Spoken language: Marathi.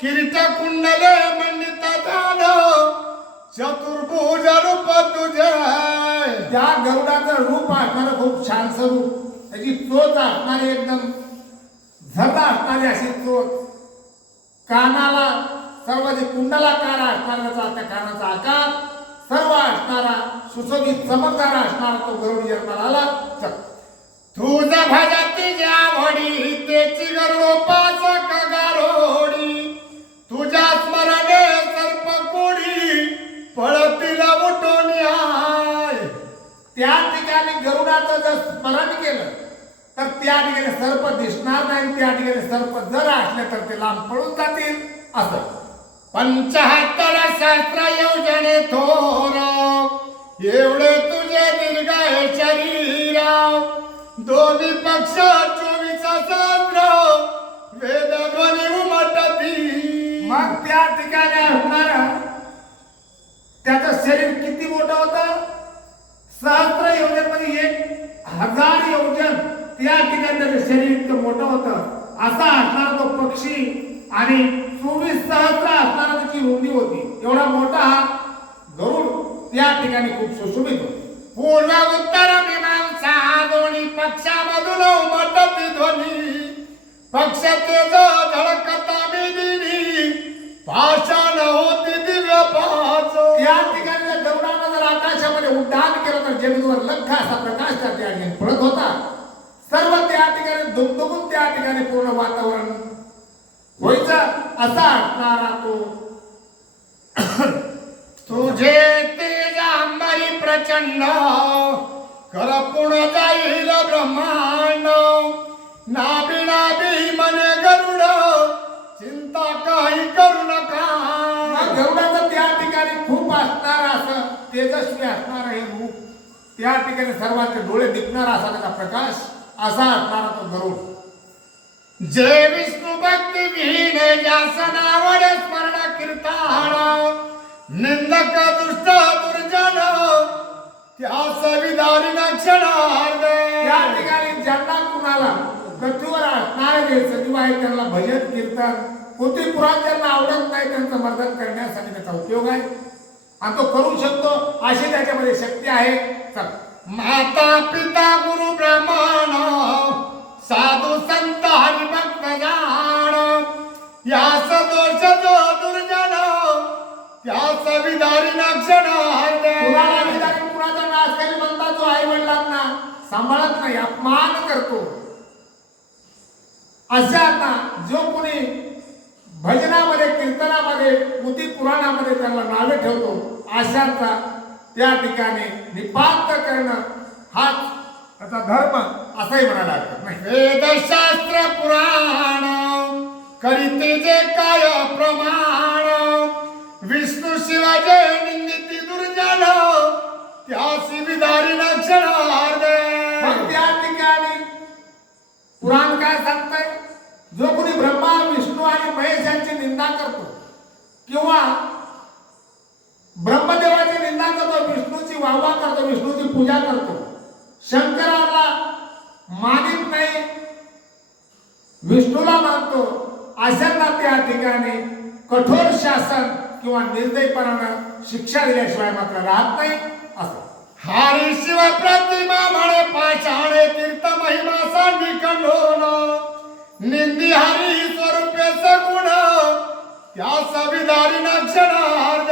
किरीट कुंडले मंडित झाल चतुर्भुज रूप तुझे. त्या गरुडाचं रूप असणारं खूप छानसं रूप, त्याची चोच असणारी एकदम झरला असणारी अशी चोच, कानाला सर्व जे कुंडलाकार असणारा त्या कानाचा आकार सर्व असणारा सुशोभित चमकदार असणारा तो गरुड जन्माला आला. तुझ भजती ज्या वडी तेची गरुडोपाच कगारोडी. तुझ्या स्मरणे सर्प कोडी पळतील उठून आय. त्या ठिकाणी गरुडाचं जर स्मरण केलं तर त्या ठिकाणी सर्प दिसणार नाही, त्या ठिकाणी सर्प जर असले तर ते लांब पळून जातील. असं 75 सहस्र योजने थोर एवढे तुझे दीर्घाय शरीर. दोन्ही पक्ष 24 सहस्र वेद ध्वनी उमटती. मग त्या ठिकाणी असणारा त्याचं शरीर किती मोठं होतं? सहस्र योजन म्हणजे 1000 योजन त्या ठिकाणी त्याचं शरीर इतकं मोठं होतं. असा असणारा तो पक्षी आणि 24 सहस्र असणारा त्याची रुंदी होती. एवढा मोठा हा गरुड त्या ठिकाणी खूप सुशोभित होता. पूर्व उत्तर मीमांसा दोन्ही पक्षामधून उमटती ध्वनी. पक्ष तेज धडकता विदिनी पाषाण होती दिव्य पाच. त्या ठिकाणी गरुडानं जर आकाशामध्ये उड्डाण केलं तर जमिनीवर लख्ख असा प्रकाश त्या ठिकाणी पडत होता. सर्व त्या ठिकाणी दुमदुमून त्या ठिकाणी पूर्ण वातावरण व्हायचं असा असणारा तो. तुझे तेज अंबाई प्रचंड करपून जाईल ब्रह्मांड. नाभी नाभी मने गरुड चिंता काही करू नका. गरुडाचं त्या ठिकाणी खूप असणारा असं तेजस्वी असणारा हे रूप, त्या ठिकाणी सर्वांचे डोळे दिपणारा असा त्याचा प्रकाश असा असणारा तो गरुड. जय विष्णू भक्ती विहीन जासनावडे स्मरण कीर्तन. निंदक दुष्ट दुर्जन त्यास विदारी क्षणार्ध. त्या ठिकाणी ज्यांना कुणाला पृथ्वीवर असणारे जे सजीव आहेत त्यांना भजन कीर्तन कोणती पुराण ज्यांना आवडत नाही त्यांचं मर्दन करण्यासाठी त्याचा उपयोग आहे आणि तो करू शकतो. अशी त्याच्यामध्ये शक्ती आहे. माता पिता गुरु ब्राह्मण साधू संत हरिभक्त जाण. यास दोष जो दुर्जन त्यास विदारी क्षणार्ध. कुणाला विदारी कुणाचा नाश करी म्हणता जो आई वडिलांना सांभाळत नाही, अपमान करतो, अशांना जो कोणी भजनामध्ये कीर्तनामध्ये पुती पुराणामध्ये त्यांना नावे ठेवतो अशांचा त्या ठिकाणी निपात करणं हाच त्याचा धर्म असंही म्हणायला हरकत नाही. वेदशास्त्र पुराण करीते जे काय प्रमाण. विष्णू शिवाजे निंदिती दुर्जन त्यासी विदारी क्षणार्ध. मग त्या ठिकाणी पुराण काय सांगतंय? जो कोणी ब्रह्मा विष्णू आणि महेश यांची निंदा करतो किंवा ब्रह्मदेवाची निंदा करतो, विष्णूची वाहवा करतो, विष्णूची पूजा करतो, शंकराला मानित नाही, विष्णूला मानतो, अशांना त्या ठिकाणी कठोर शासन किंवा निर्दयपणानं शिक्षा दिल्याशिवाय मात्र राहत नाही. असं हरी शिव प्रतिमा म्हणे पाषाणे तीर्थ महिमा सांडी खंडोन. निंदी हरी स्वरूपे सगुण त्यास विदारी क्षणार्ध.